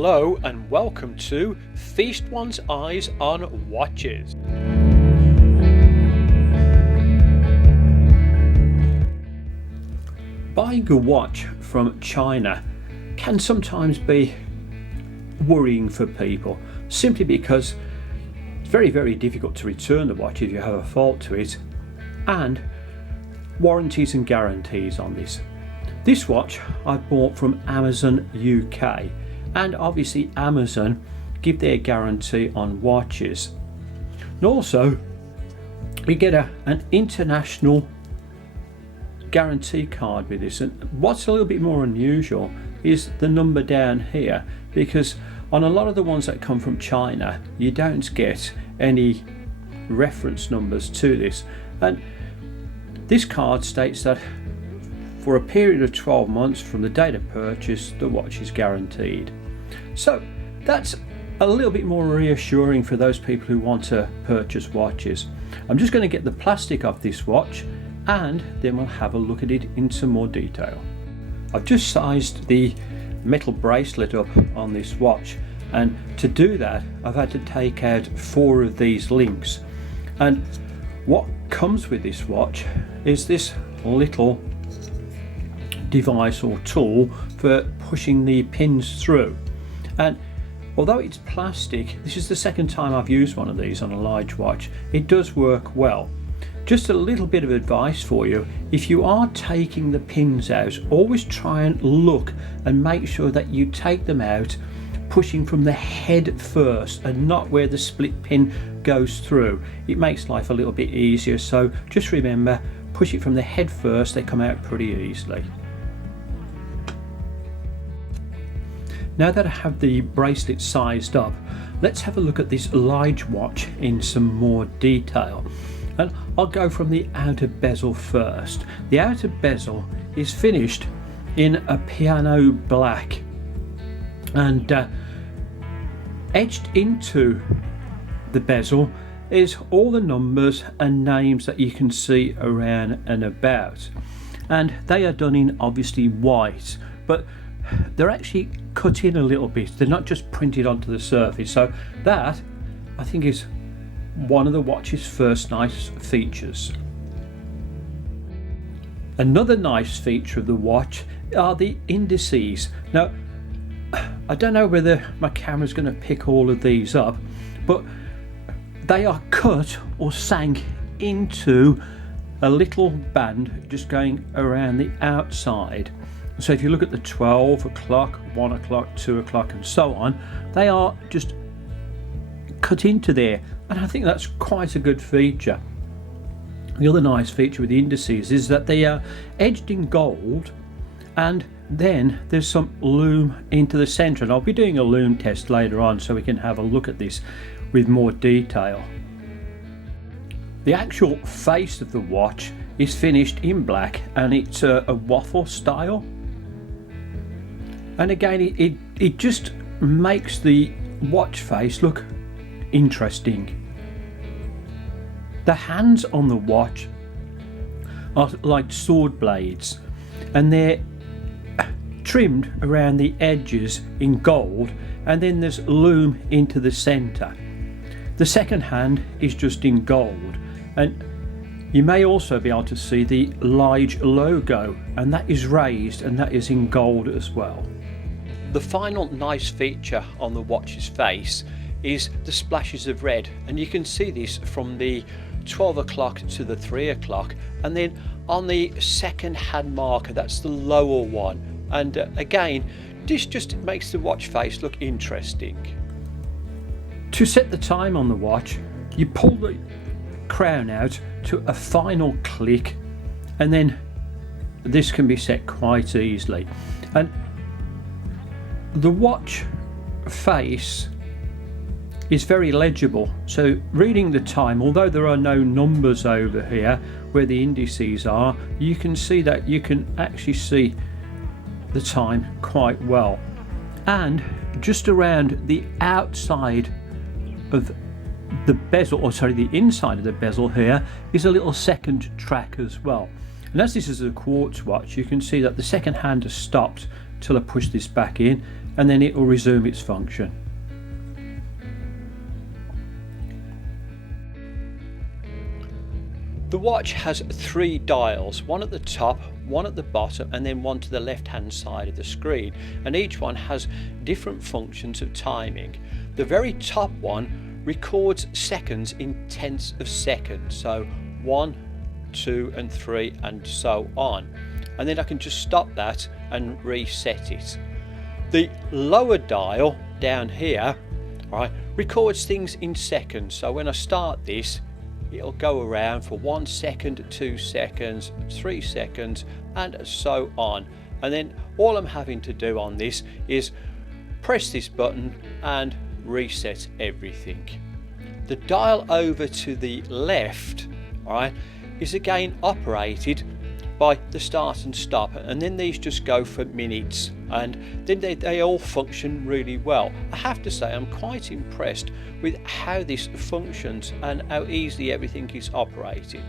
Hello and welcome to Feast One's Eyes on Watches. Buying a watch from China can sometimes be worrying for people, simply because it's very difficult to return the watch if you have a fault to it, and warranties and guarantees on this. This watch I bought from Amazon UK, and obviously Amazon give their guarantee on watches. And also we get an international guarantee card with this, and what's a little bit more unusual is the number down here, because on a lot of the ones that come from China you don't get any reference numbers to this, and this card states that for a period of 12 months from the date of purchase the watch is guaranteed. So that's a little bit more reassuring for those people who want to purchase watches. I'm just going to get the plastic off this watch and then we'll have a look at it in some more detail. I've just sized the metal bracelet up on this watch, and to do that I've had to take out 4 of these links, and what comes with this watch is this little device or tool for pushing the pins through. And although it's plastic, this is the second time I've used one of these on a Lige watch, it does work well. Just a little bit of advice for you: if you are taking the pins out, always try and look and make sure that you take them out pushing from the head first and not where the split pin goes through. It makes life a little bit easier, so just remember, push it from the head first, they come out pretty easily. Now that I have the bracelet sized up, let's have a look at this Lige watch in some more detail. And I'll go from the outer bezel first. The outer bezel is finished in a piano black, and etched into the bezel is all the numbers and names that you can see around and about, and they are done in obviously white, but they're actually cut in a little bit. They're not just printed onto the surface, so that I think is one of the watch's first nice features. Another nice feature of the watch are the indices. Now I don't know whether my camera's going to pick all of these up, but they are cut or sank into a little band just going around the outside. So if you look at the 12 o'clock, 1 o'clock, 2 o'clock and so on, they are just cut into there, and I think that's quite a good feature. The other nice feature with the indices is that they are edged in gold, and then there's some lume into the centre, and I'll be doing a lume test later on so we can have a look at this with more detail. The actual face of the watch is finished in black, and it's a waffle style, and again it just makes the watch face look interesting. The hands on the watch are like sword blades, and they're trimmed around the edges in gold, and then there's lume into the centre. The second hand is just in gold, and you may also be able to see the Lige logo, and that is raised and that is in gold as well. The final nice feature on the watch's face is the splashes of red, and you can see this from the 12 o'clock to the 3 o'clock, and then on the second hand marker, that's the lower one, and again this just makes the watch face look interesting. To set the time on the watch, you pull the crown out to a final click, and then this can be set quite easily, and the watch face is very legible, so reading the time, although there are no numbers over here where the indices are, you can see that you can actually see the time quite well. And just around the outside of the bezel, or sorry, the inside of the bezel here, is a little second track as well. And as this is a quartz watch, you can see that the second hand has stopped till I push this back in, and then it will resume its function. The watch has 3 dials, one at the top, one at the bottom, and then one to the left hand side of the screen, and each one has different functions of timing. The very top one records seconds in tenths of seconds, so 1, 2 and 3 and so on, and then I can just stop that and reset it. The lower dial down here, right, records things in seconds, so when I start this, it'll go around for 1 second, 2 seconds, 3 seconds and so on, and then all I'm having to do on this is press this button and reset everything. The dial over to the left, alright, is again operated by the start and stop, and then these just go for minutes, and then they all function really well. I have to say I'm quite impressed with how this functions and how easily everything is operated.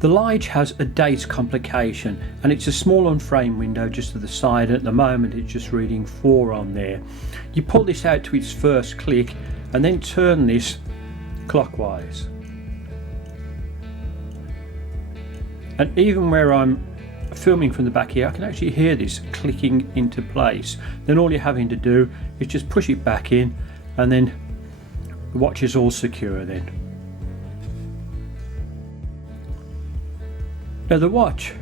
The Lige has a date complication, and it's a small on-frame window just to the side. At the moment it's just reading 4 on there. You pull this out to its first click and then turn this clockwise. And even where I'm filming from the back here, I can actually hear this clicking into place. Then all you're having to do is just push it back in, and then the watch is all secure then. Now the watch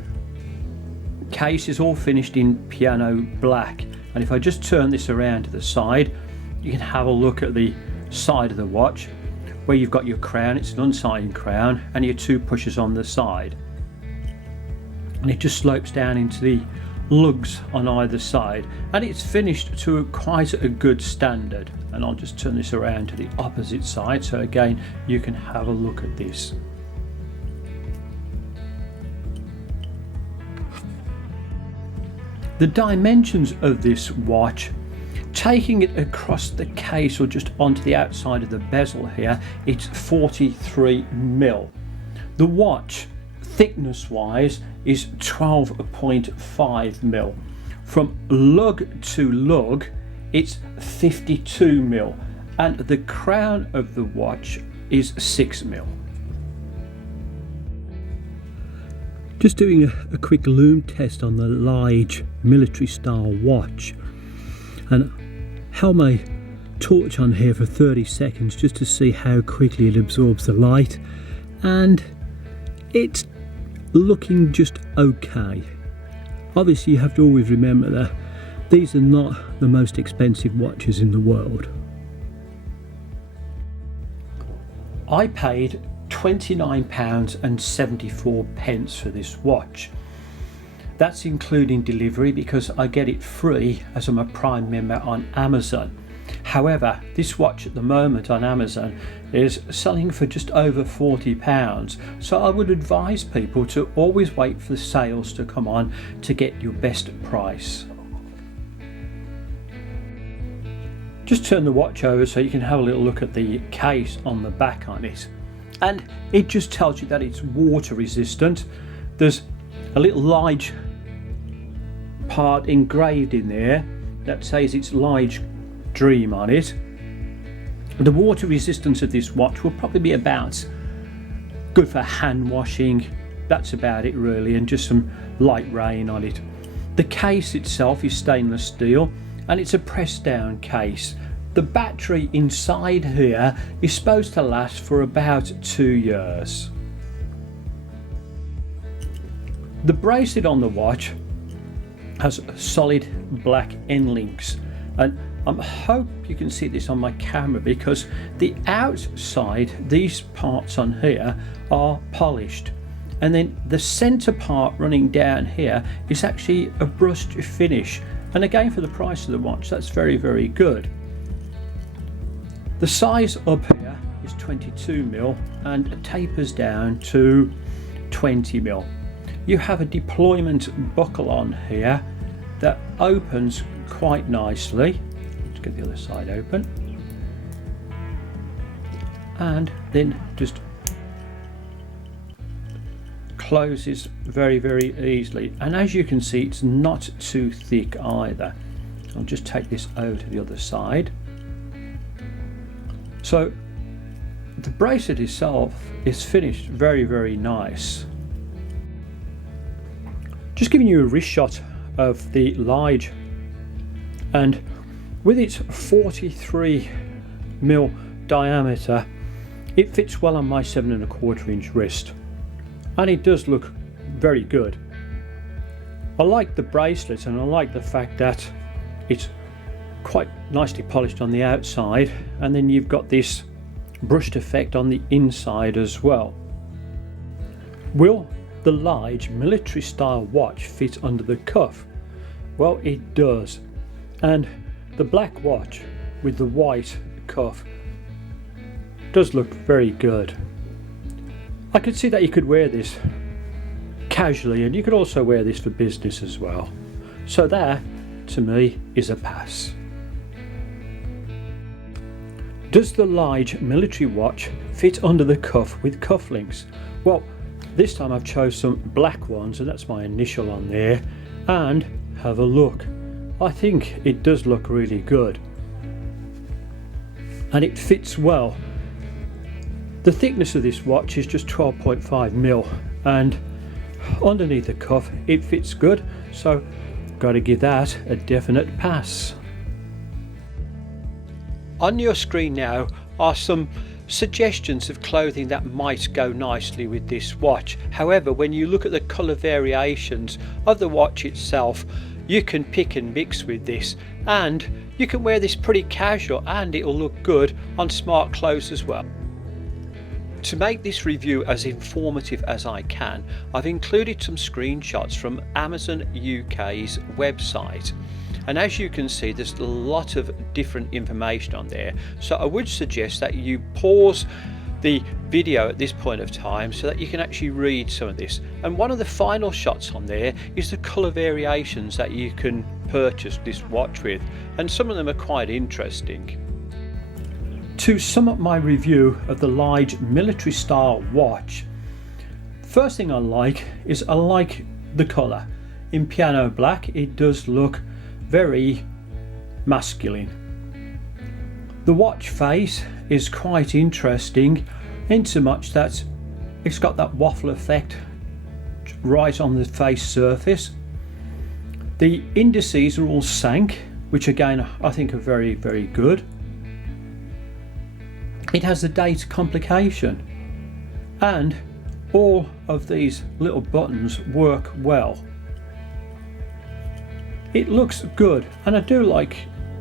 case is all finished in piano black, and if I just turn this around to the side, you can have a look at the side of the watch where you've got your crown. It's an unsigned crown, and your 2 pushers on the side. And it just slopes down into the lugs on either side, and it's finished to quite a good standard. And I'll just turn this around to the opposite side so again you can have a look at this. The dimensions of this watch, taking it across the case or just onto the outside of the bezel here, it's 43mm. The watch thickness wise is 12.5mm. From lug to lug it's 52mm, and the crown of the watch is 6mm. Just doing a quick lume test on the Lige military style watch, and held my torch on here for 30 seconds just to see how quickly it absorbs the light, and it's looking just okay. Obviously you have to always remember that these are not the most expensive watches in the world. I paid £29.74 for this watch. That's including delivery because I get it free as I'm a Prime member on Amazon. However, this watch at the moment on Amazon is selling for just over £40, so I would advise people to always wait for the sales to come on to get your best price. Just turn the watch over so you can have a little look at the case on the back on it, and it just tells you that it's water resistant. There's a little Lige part engraved in there that says it's Lige Dream on it. The water resistance of this watch will probably be about good for hand washing. That's about it really, and just some light rain on it. The case itself is stainless steel, and it's a press down case. The battery inside here is supposed to last for about 2 years. The bracelet on the watch has solid black end links, and I hope you can see this on my camera because the outside, these parts on here are polished, and then the center part running down here is actually a brushed finish, and again for the price of the watch that's very, very good. The size up here is 22mm and tapers down to 20mm. You have a deployment buckle on here that opens quite nicely. Let's get the other side open, and then just closes very, very easily, and as you can see, it's not too thick either. I'll just take this over to the other side. So the bracelet itself is finished very, very nice. Just giving you a wrist shot of the Lige, and with its 43mm diameter, it fits well on my 7¼ inch wrist, and it does look very good. I like the bracelet, and I like the fact that it's quite nicely polished on the outside, and then you've got this brushed effect on the inside as well. Will the Lige military style watch fit under the cuff? Well, it does, and the black watch with the white cuff does look very good. I could see that you could wear this casually, and you could also wear this for business as well. So that, to me, is a pass. Does the Lige military watch fit under the cuff with cufflinks? Well, this time I've chose some black ones, and that's my initial on there, and have a look. I think it does look really good, and it fits well. The thickness of this watch is just 12.5mm, and underneath the cuff it fits good, so got to give that a definite pass. On your screen now are some suggestions of clothing that might go nicely with this watch. However, when you look at the colour variations of the watch itself, you can pick and mix with this, and you can wear this pretty casual, and it will look good on smart clothes as well. To make this review as informative as I can, I've included some screenshots from Amazon UK's website, and as you can see, there's a lot of different information on there, so I would suggest that you pause the video at this point of time so that you can actually read some of this. And one of the final shots on there is the colour variations that you can purchase this watch with, and some of them are quite interesting. To sum up my review of the Lige military style watch, first thing I like is I like the colour. In piano black, it does look very masculine. The watch face is quite interesting, in so much that it's got that waffle effect right on the face surface. The indices are all sank, which again I think are very, very good. It has the date complication, and all of these little buttons work well. It looks good, and I do like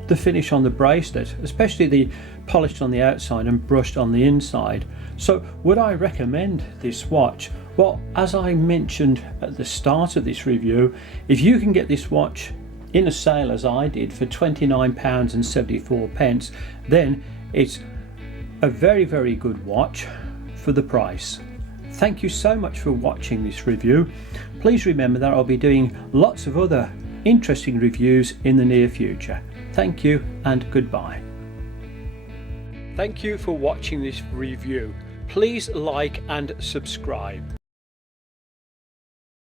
the finish on the bracelet, especially the polished on the outside and brushed on the inside. So would I recommend this watch? Well, as I mentioned at the start of this review, if you can get this watch in a sale as I did for £29.74, then it's a very, very good watch for the price. Thank you so much for watching this review. Please remember that I'll be doing lots of other interesting reviews in the near future. Thank you and goodbye. Thank you for watching this review. Please like and subscribe.